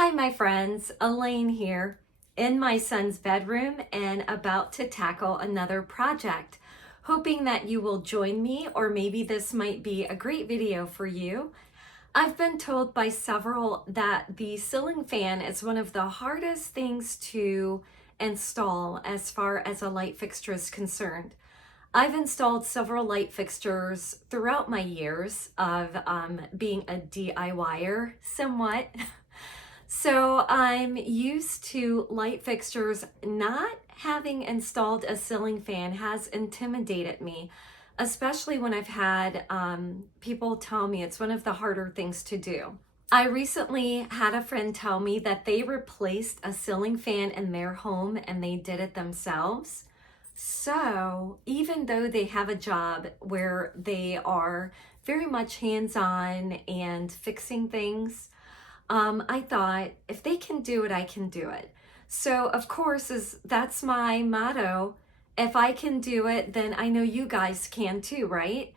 Hi, my friends. Elaine here in my son's bedroom and about to tackle another project. Hoping that you will join me, or maybe this might be a great video for you. I've been told by several that the ceiling fan is one of the hardest things to install as far as a light fixture is concerned. I've installed several light fixtures throughout my years of being a DIYer somewhat. So I'm used to light fixtures. Not having installed a ceiling fan has intimidated me, especially when I've had people tell me it's one of the harder things to do. I recently had a friend tell me that they replaced a ceiling fan in their home and they did it themselves. So even though they have a job where they are very much hands-on and fixing things, I thought if they can do it, I can do it. So of course, that's my motto. If I can do it, then I know you guys can too, right?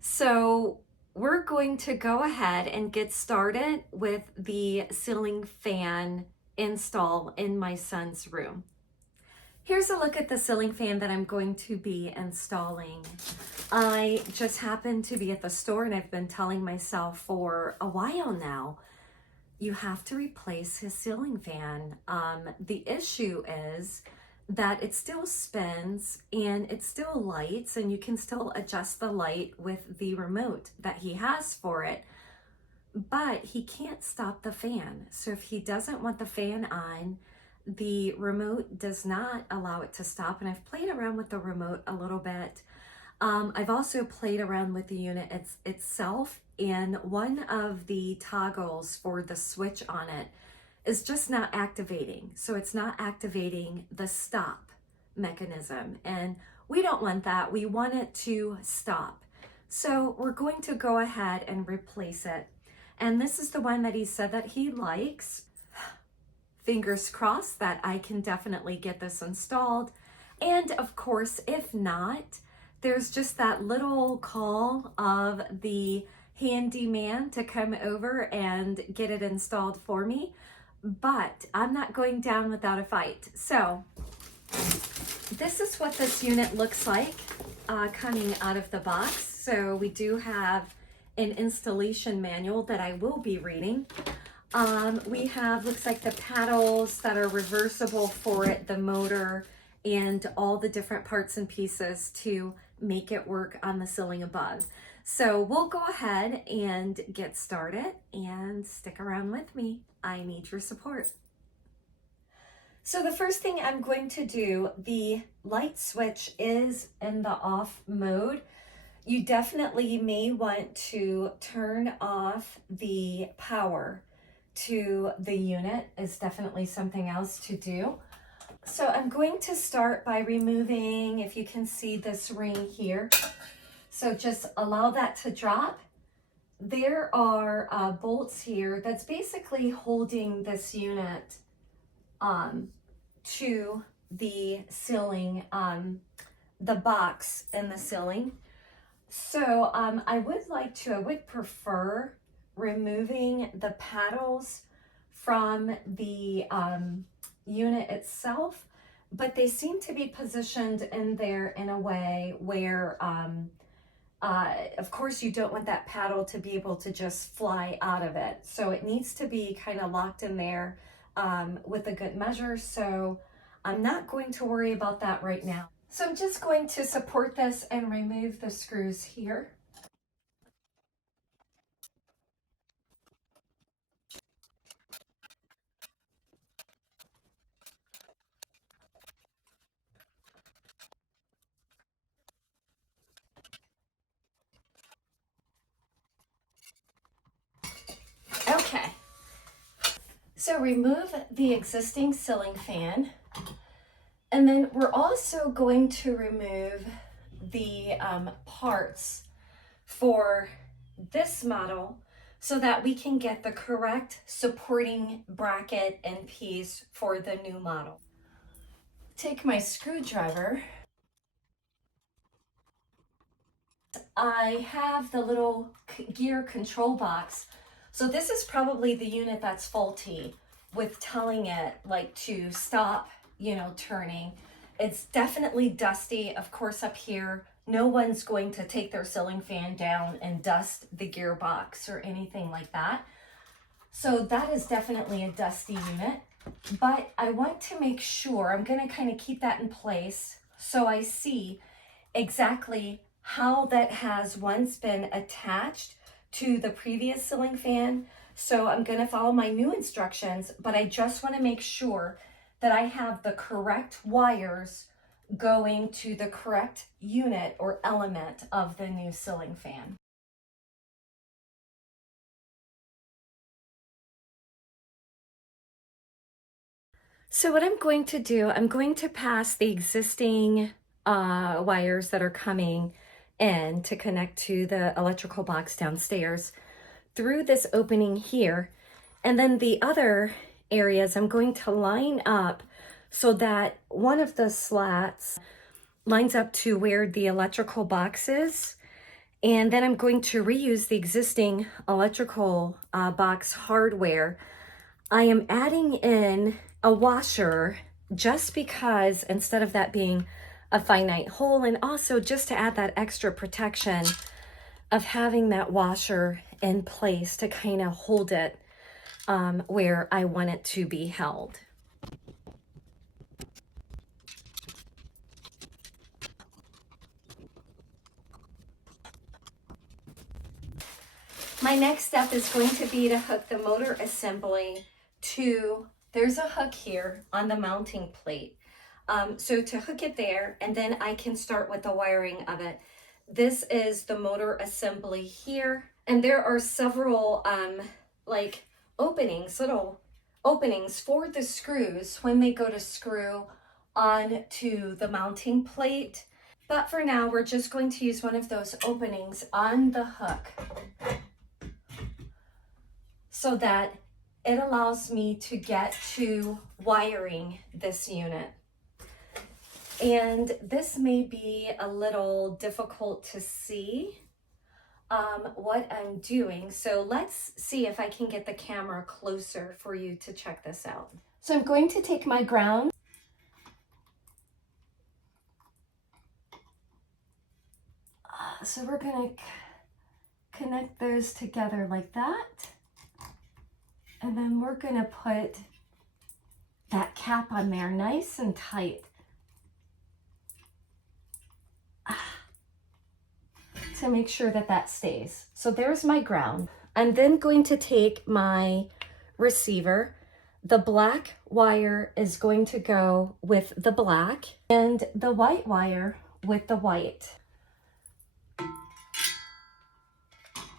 So we're going to go ahead and get started with the ceiling fan install in my son's room. Here's a look at the ceiling fan that I'm going to be installing. I just happened to be at the store and I've been telling myself for a while now, you have to replace his ceiling fan. The issue is that it still spins and it still lights, and you can still adjust the light with the remote that he has for it, but he can't stop the fan. So if he doesn't want the fan on, the remote does not allow it to stop. And I've played around with the remote a little bit. I've also played around with the unit itself, and one of the toggles for the switch on it is just not activating. So it's not activating the stop mechanism, and we don't want that. We want it to stop. So we're going to go ahead and replace it. And this is the one that he said that he likes. Fingers crossed that I can definitely get this installed. And of course, if not, there's just that little call of the handyman to come over and get it installed for me. But I'm not going down without a fight. So this is what this unit looks like coming out of the box. So we do have an installation manual that I will be reading. We have, looks like the paddles that are reversible for it, the motor, and all the different parts and pieces to make it work on the ceiling above. So we'll go ahead and get started, and stick around with me. I need your support. So the first thing I'm going to do, the light switch is in the off mode. You definitely may want to turn off the power to the unit. Is definitely something else to do. So I'm going to start by removing, if you can see this ring here. So just allow that to drop. There are bolts here that's basically holding this unit to the ceiling, the box in the ceiling. So I would prefer removing the paddles from the unit itself, but they seem to be positioned in there in a way where of course you don't want that paddle to be able to just fly out of it. So it needs to be kind of locked in there with a good measure. So I'm not going to worry about that right now. So I'm just going to support this and remove the screws here. Okay, so remove the existing ceiling fan, and then we're also going to remove the parts for this model so that we can get the correct supporting bracket and piece for the new model. Take my screwdriver. I have the little gear control box. So this is probably the unit that's faulty. with telling it like to stop, you know, turning. It's definitely dusty. Of course, up here, no one's going to take their ceiling fan down and dust the gearbox or anything like that. So that is definitely a dusty unit, but I want to make sure, I'm going to kind of keep that in place so I see exactly how that has once been attached to the previous ceiling fan. So I'm going to follow my new instructions, but I just want to make sure that I have the correct wires going to the correct unit or element of the new ceiling fan. So what I'm going to do, I'm going to pass the existing wires that are coming in to connect to the electrical box downstairs through this opening here. And then the other areas I'm going to line up so that one of the slats lines up to where the electrical box is. And then I'm going to reuse the existing electrical box hardware. I am adding in a washer just because instead of that being a finite hole, and also just to add that extra protection of having that washer in place to kind of hold it where I want it to be held. My next step is going to be to hook the motor assembly to, there's a hook here on the mounting plate. So to hook it there, and then I can start with the wiring of it. This is the motor assembly here, and there are several like openings, little openings for the screws when they go to screw onto the mounting plate. But for now, we're just going to use one of those openings on the hook so that it allows me to get to wiring this unit. And this may be a little difficult to see what I'm doing. So let's see if I can get the camera closer for you to check this out. So I'm going to take my ground. So we're going to connect those together like that. And then we're going to put that cap on there nice and tight. To make sure that that stays. So there's my ground. I'm then going to take my receiver. The black wire is going to go with the black and the white wire with the white. I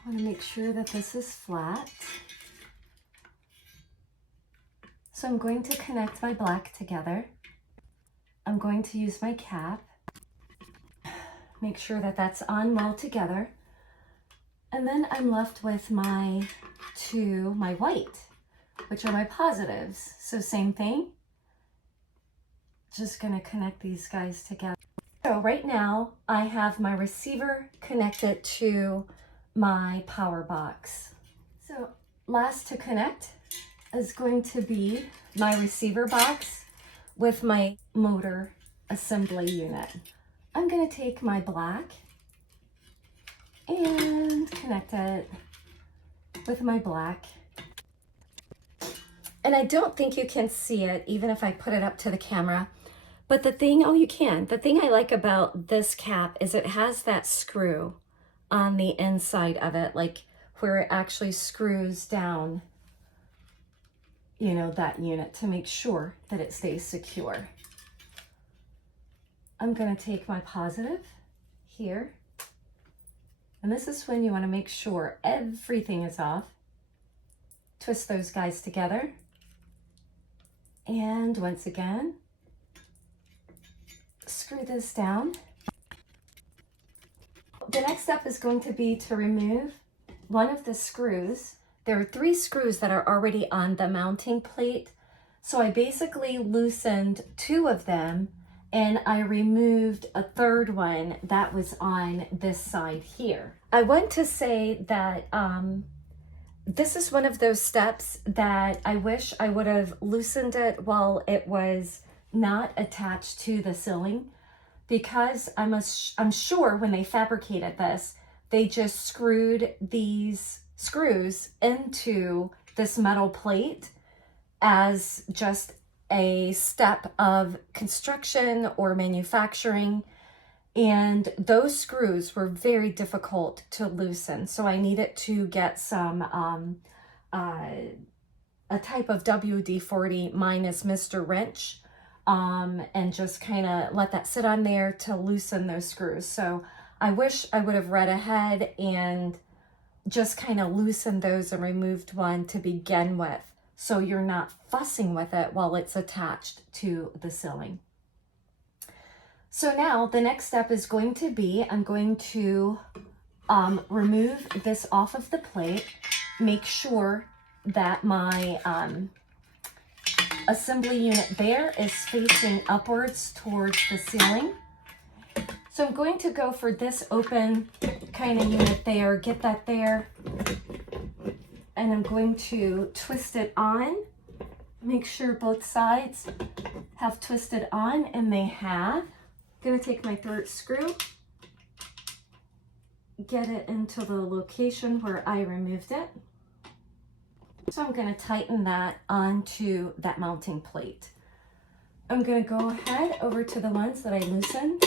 want to make sure that this is flat. So I'm going to connect my black together. I'm going to use my cap. Make sure that that's on well together. And then I'm left with my white, which are my positives. So same thing, just gonna connect these guys together. So right now I have my receiver connected to my power box. So last to connect is going to be my receiver box with my motor assembly unit. I'm going to take my black and connect it with my black. And I don't think you can see it even if I put it up to the camera. But the thing, oh, you can. The thing I like about this cap is it has that screw on the inside of it, like where it actually screws down, you know, that unit to make sure that it stays secure. I'm going to take my positive here, and this is when you want to make sure everything is off. Twist those guys together, and once again, screw this down. The next step is going to be to remove one of the screws. There are 3 screws that are already on the mounting plate, so I basically loosened 2 of them and I removed a 3rd one that was on this side here. I want to say that This is one of those steps that I wish I would have loosened it while it was not attached to the ceiling, because I'm sure when they fabricated this, they just screwed these screws into this metal plate as just a step of construction or manufacturing. And those screws were very difficult to loosen. So I needed to get some, a type of WD-40, mine is Mr. Wrench, and just kind of let that sit on there to loosen those screws. So I wish I would have read ahead and just kind of loosened those and removed one to begin with, so you're not fussing with it while it's attached to the ceiling. So now the next step is going to be, I'm going to remove this off of the plate, make sure that my assembly unit there is facing upwards towards the ceiling. So I'm going to go for this open kind of unit there, get that there, and I'm going to twist it on, make sure both sides have twisted on, and they have. I'm going to take my third screw, get it into the location where I removed it. So I'm going to tighten that onto that mounting plate. I'm going to go ahead over to the ones that I loosened,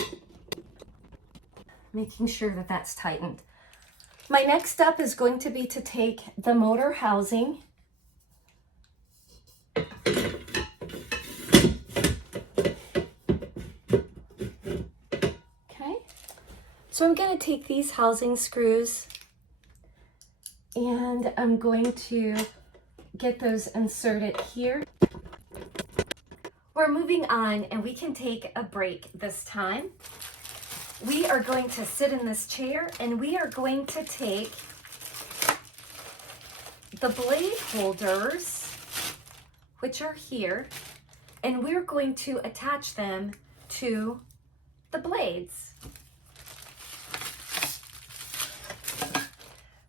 making sure that that's tightened. My next step is going to be to take the motor housing So I'm going to take these housing screws and I'm going to get those inserted here. We're moving on and we can take a break this time. We are going to sit in this chair and we are going to take the blade holders, which are here, and we're going to attach them to the blades.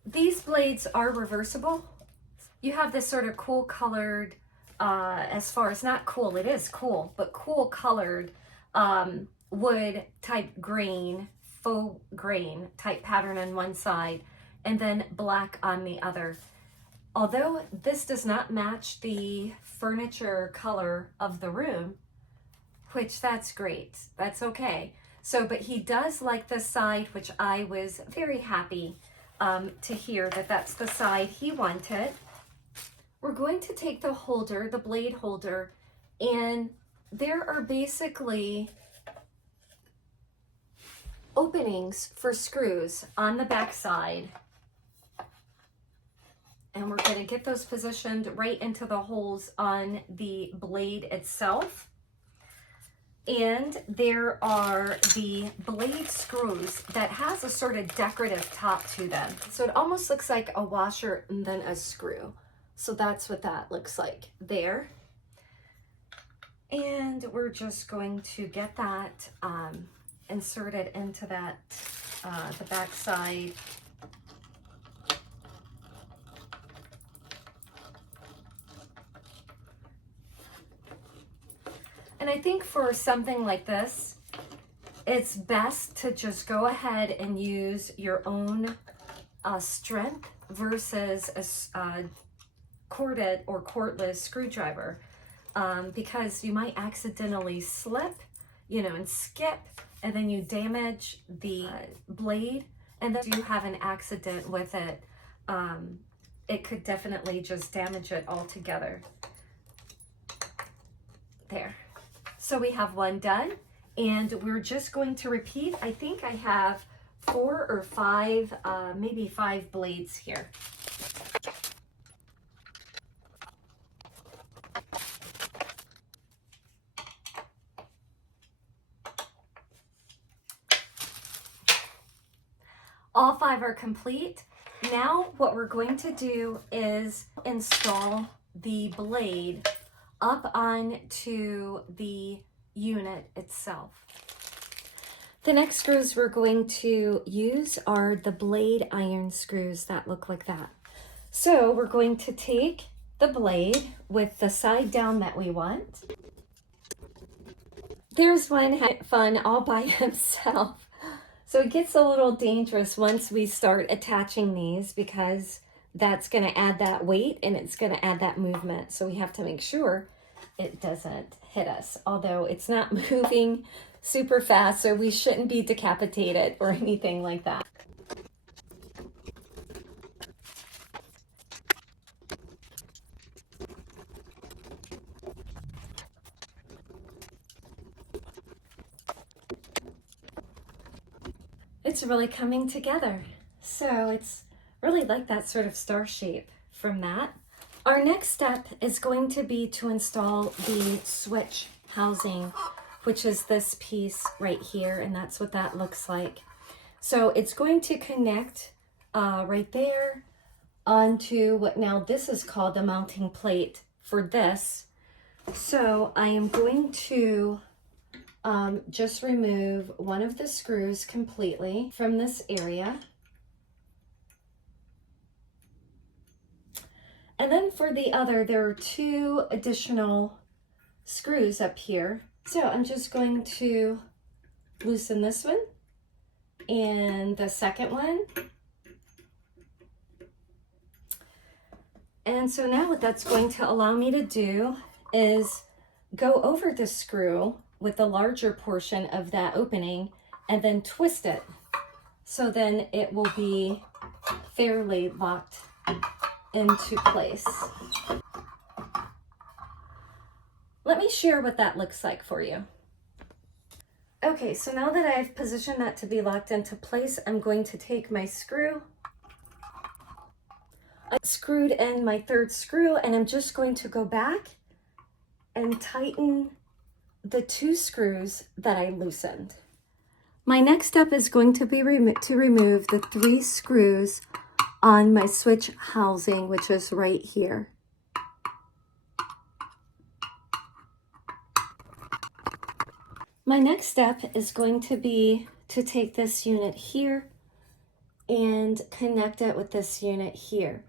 These blades are reversible. You have this sort of cool colored, as far as not cool, it is cool, but cool colored wood type grain, faux grain type pattern on one side, and then black on the other. Although this does not match the furniture color of the room, which that's great, that's okay. So, but he does like this side, which I was very happy to hear that that's the side he wanted. We're going to take the holder, the blade holder, and there are basically openings for screws on the back side. And we're going to get those positioned right into the holes on the blade itself. And there are the blade screws that has a sort of decorative top to them. So it almost looks like a washer and then a screw. So that's what that looks like there. And we're just going to get that inserted into that, the back side. And I think for something like this, it's best to just go ahead and use your own strength versus a corded or cordless screwdriver, because you might accidentally slip, you know, and skip, and then you damage the blade, and then you have an accident with it. It could definitely just damage it altogether. There. So we have one done, and we're just going to repeat. I think I have 4 or 5, maybe 5 blades here. All 5 are complete. Now what we're going to do is install the blade up onto the unit itself. The next screws we're going to use are the blade iron screws that look like that. So we're going to take the blade with the side down that we want. There's one having fun all by himself. So it gets a little dangerous once we start attaching these, because that's going to add that weight and it's going to add that movement. So we have to make sure it doesn't hit us, although it's not moving super fast, so we shouldn't be decapitated or anything like that. It's really coming together. So it's really like that sort of star shape from that. Our next step is going to be to install the switch housing, which is this piece right here, and that's what that looks like. So it's going to connect right there onto what now this is called the mounting plate for this. So I am going to just remove one of the screws completely from this area. And then for the other, there are 2 additional screws up here. So I'm just going to loosen this one and the second one. And so now what that's going to allow me to do is go over the screw with the larger portion of that opening and then twist it. So then it will be fairly locked into place. Let me share what that looks like for you. Okay, so now that I've positioned that to be locked into place, I'm going to take my screw. I screwed in my 3rd screw, and I'm just going to go back and tighten the 2 screws that I loosened. My next step is going to be to remove the 3 screws on my switch housing, which is right here. My next step is going to be to take this unit here and connect it with this unit here.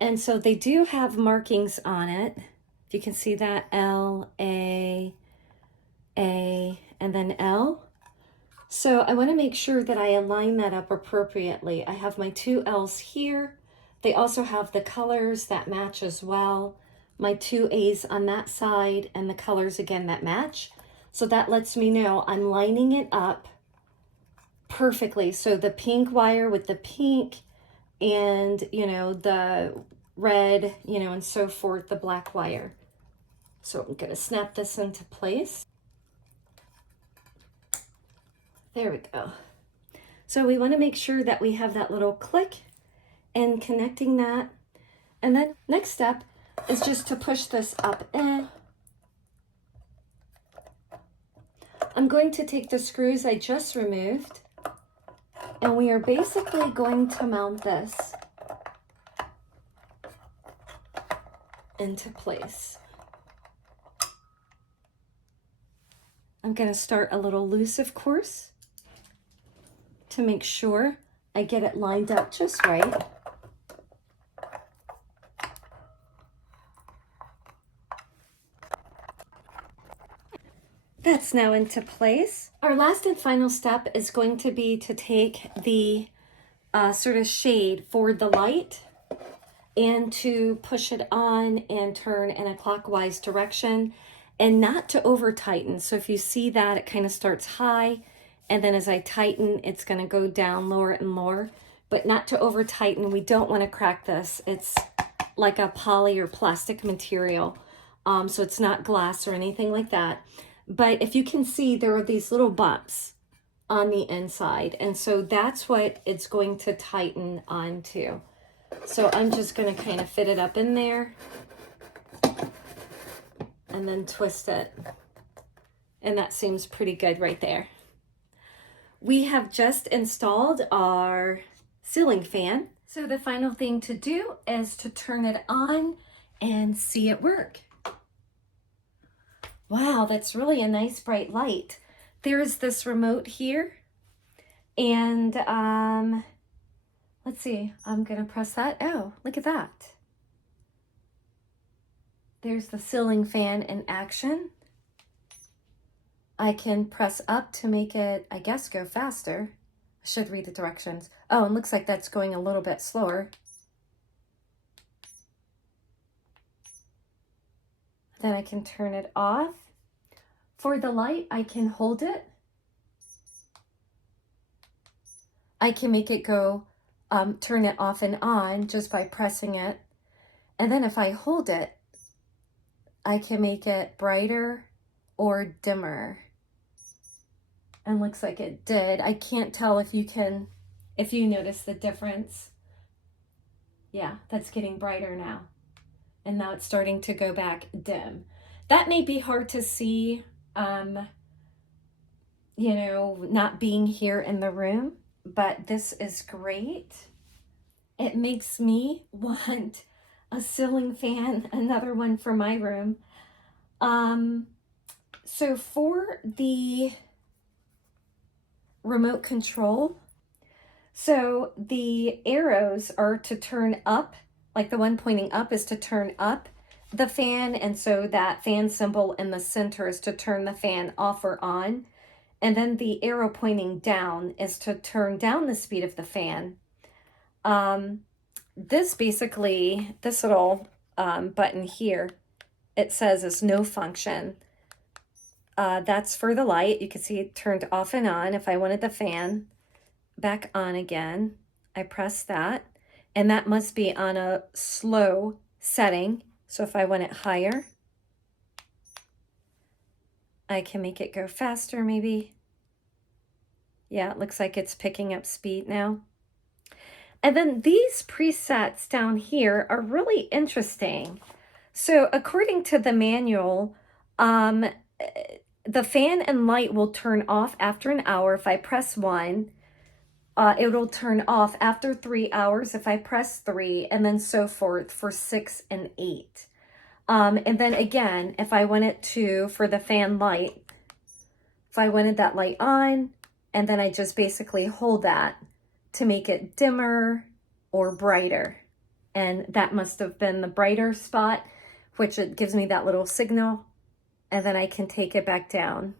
And so they do have markings on it. If you can see that, L, A, and then L. So I want to make sure that I align that up appropriately. I have my 2 L's here. They also have the colors that match as well. My 2 A's on that side and the colors again that match. So that lets me know I'm lining it up perfectly. So the pink wire with the pink and, the red, and so forth, the black wire. So I'm going to snap this into place. There we go. So we want to make sure that we have that little click and connecting that. And then next step is just to push this up in. I'm going to take the screws I just removed, and we are basically going to mount this into place. I'm going to start a little loose, of course, to make sure I get it lined up just right. That's now into place. Our last and final step is going to be to take the sort of shade for the light and to push it on and turn in a clockwise direction and not to over tighten. So if you see that, it kind of starts high, and then as I tighten, it's going to go down lower and lower, but not to over tighten. We don't want to crack this. It's like a poly or plastic material, so it's not glass or anything like that. But if you can see, there are these little bumps on the inside, and so that's what it's going to tighten onto. So I'm just going to kind of fit it up in there and then twist it. And that seems pretty good right there. We have just installed our ceiling fan. So the final thing to do is to turn it on and see it work. Wow, that's really a nice bright light. There is this remote here, and Let's see, I'm gonna press that. Oh, look at that. There's the ceiling fan in action. I can press up to make it, I guess, go faster. I should read the directions. Oh, and looks like that's going a little bit slower. Then I can turn it off. For the light, I can hold it. I can make it go, turn it off and on just by pressing it. And then if I hold it, I can make it brighter or dimmer. And looks like it did. I can't tell if you notice the difference. Yeah, that's getting brighter now. And now it's starting to go back dim. That may be hard to see, you know, not being here in the room, but this is great. It makes me want a ceiling fan, another one for my room. So for the remote control, so the arrows are to turn up, like the one pointing up is to turn up the fan, and so that fan symbol in the center is to turn the fan off or on, and then the arrow pointing down is to turn down the speed of the fan. This little button here, it says is no function. That's for the light. You can see it turned off and on. If I wanted the fan back on again, I press that, and that must be on a slow setting. So if I want it higher, I can make it go faster maybe. Yeah, it looks like it's picking up speed now. And then these presets down here are really interesting. So according to the manual, the fan and light will turn off after an hour if I press 1. It'll turn off after 3 hours if I press 3, and then so forth for 6 and 8. And then again, if I want it to, for the fan light, if I wanted that light on, and then I just basically hold that to make it dimmer or brighter. And that must have been the brighter spot, which it gives me that little signal, and then I can take it back down.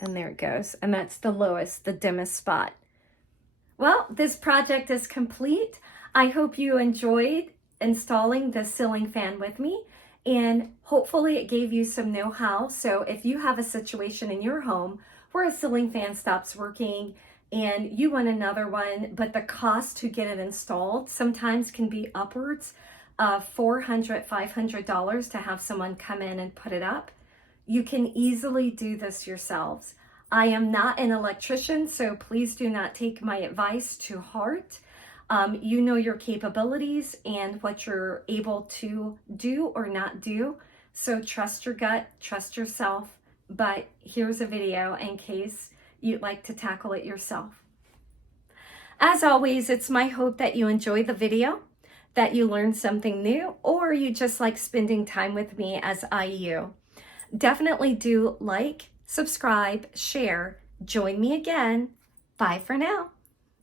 And there it goes. And that's the lowest, the dimmest spot. Well, this project is complete. I hope you enjoyed installing the ceiling fan with me, and hopefully it gave you some know-how. So if you have a situation in your home where a ceiling fan stops working and you want another one, but the cost to get it installed sometimes can be upwards of $400, $500 to have someone come in and put it up, you can easily do this yourselves. I am not an electrician, so please do not take my advice to heart. You know your capabilities and what you're able to do or not do. So trust your gut, trust yourself. But here's a video in case you'd like to tackle it yourself. As always, it's my hope that you enjoy the video, that you learn something new, or you just like spending time with me as I you. Definitely do like, subscribe, share. Join me again. Bye for now.